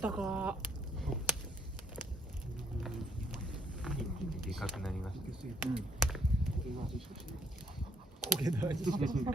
ったかでかくなりました。これの味しかしない。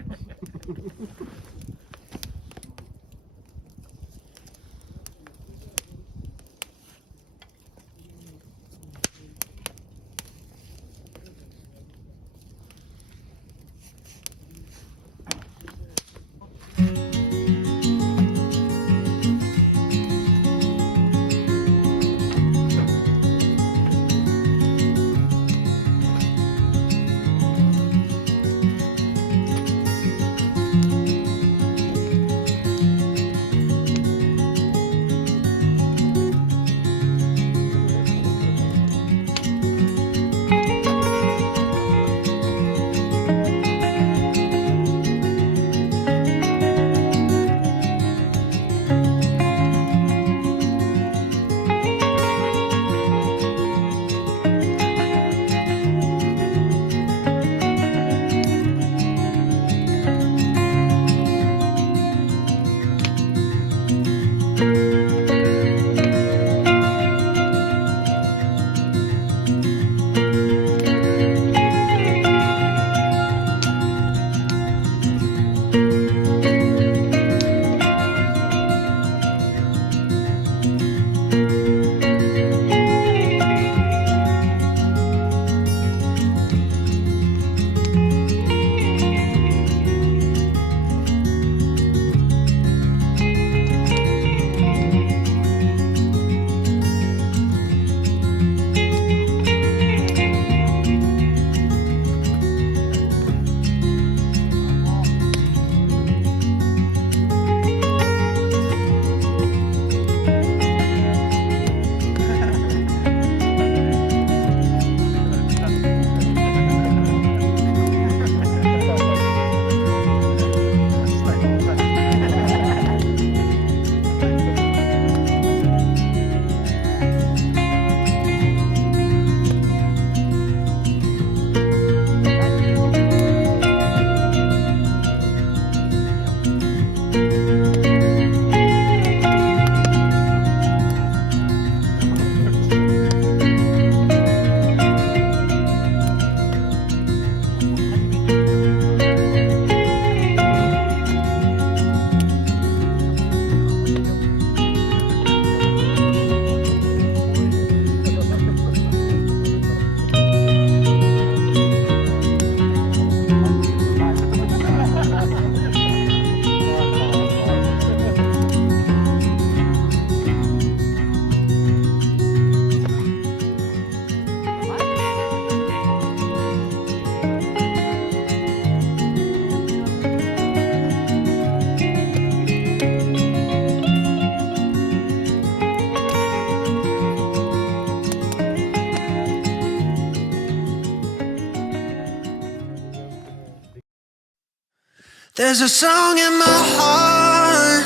There's a song in my heart,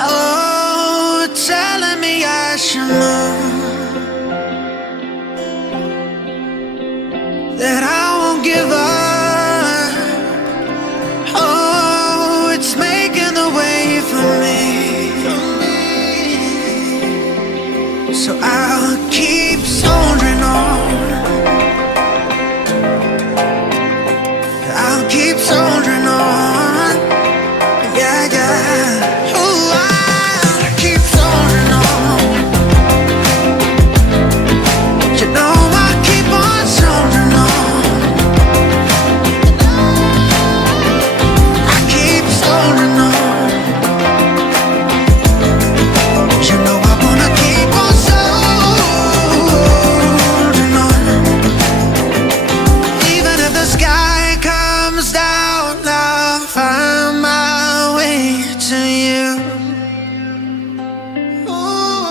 oh, telling me I should know that I won't give up. Oh, it's making the way for me. So I'll keep soldiering on. I'll keep soldiering on. Yeah, yeah. Ooh, I'll keep soldiering on. You know I'll keep on soldiering on. I keep soldiering on. You know I wanna keep on soldiering on. Even if the sky comes down, I'll find my way to you. Ooh,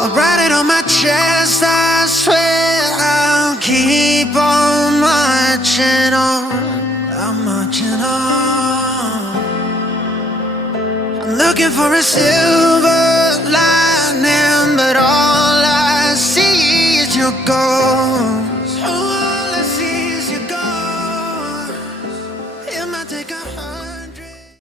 I'll write it on my chest, I swear I'll keep on marching on. I'm marching on. I'm looking for a silver lining, but all I see is your gold.